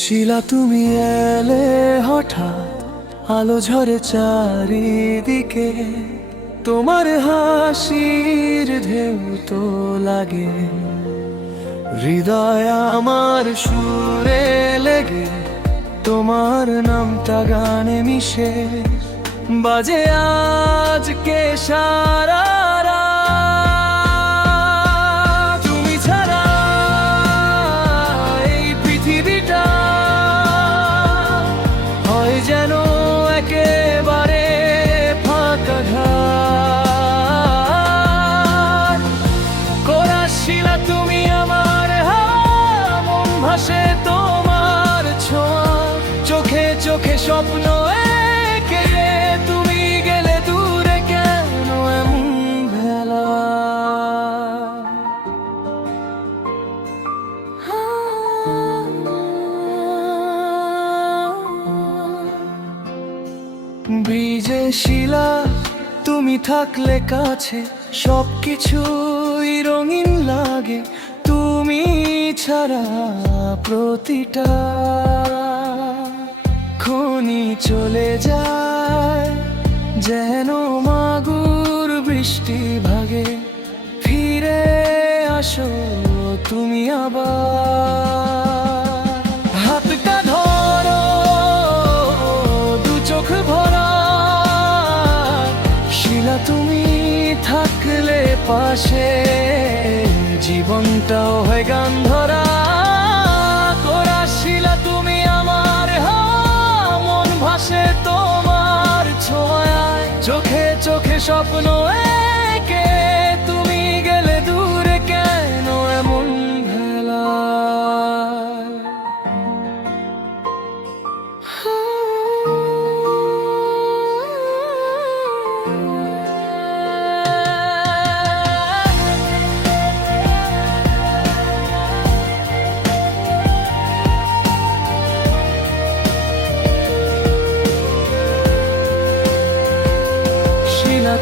শিলা, তুমি এলে হঠাৎ আলো ঝরে চারিদিকে। তোমার হাসির ঢেউ তো লাগে। হৃদয় আমার সুরে লেগে, তোমার নামটা গানে মিশে। বাজে আজকে সারা ভাসে তোমার ছোঁয়া। চোখে চোখে স্বপ্ন এঁকে তুমি গেলে কেন শিলা, তুমি থাকলে কাছে সবকিছুই রঙিন লাগে। তুমি ছাড়া প্রতিটা খনি চলে যায়। যেন মাগুর বৃষ্টি ভাগে ফিরে আসো তুমি আবার। হাতটা ধরো, দু চোখ ভরা। শিলা তুমি থাকলে পাশে। জীবনটাও হয় গান ধরা। তোরা শিলা তুমি আমার মন ভাসে তোমার ছোঁয়ায়। চোখে চোখে স্বপ্ন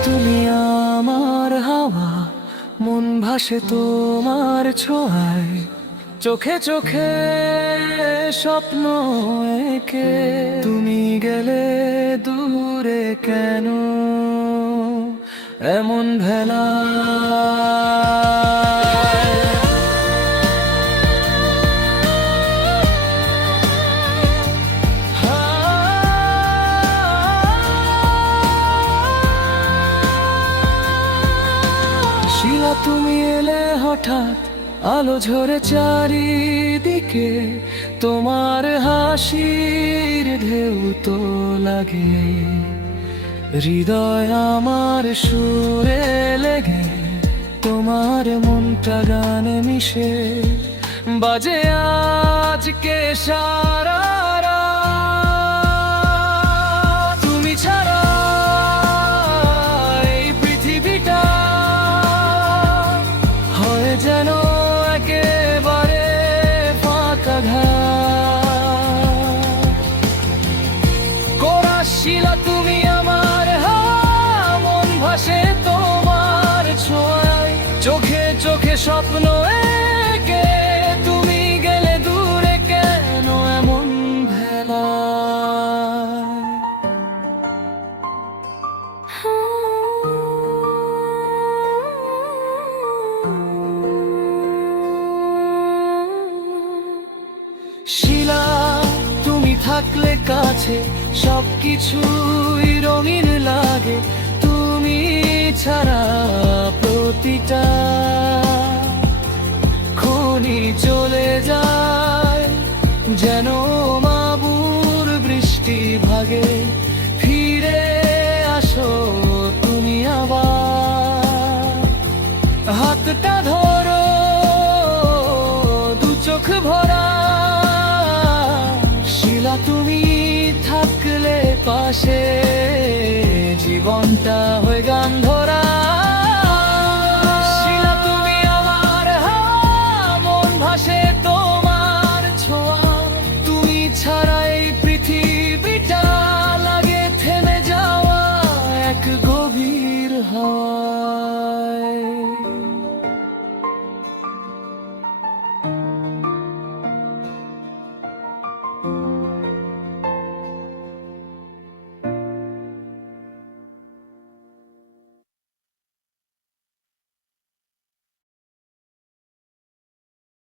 তুমি আমার হাওয়া, মন ভাসে তোমার ছোঁয়ায়। চোখে চোখে স্বপ্ন একে। তুমি গেলে দূরে কেন? এমন ভেলা তুমি এলে হঠাৎ আলো ঝরে চারিদিকে, তোমার হাসির ঢেউ তো লাগে। হৃদয় আমার সুরে লেগে, তোমার মনটা গানে মিশে। বাজে আজকে সারা স্বপ্ন এঁকে, তুমি গেলে দূরে কেন এমন ভেলায় শিলা, তুমি থাকলে কাছে সবকিছুই রঙিন লাগে, তুমি ছাড়া প্রতিটা খনি চলে যায়, যেন মাবুর বৃষ্টি ভাগে। ফিরে আসো তুমি আবার। হাতটা ধরো, দু চোখ ভরা। শিলা, তুমি থাকলে পাশে, জীবনটা হয়ে গান ধরা।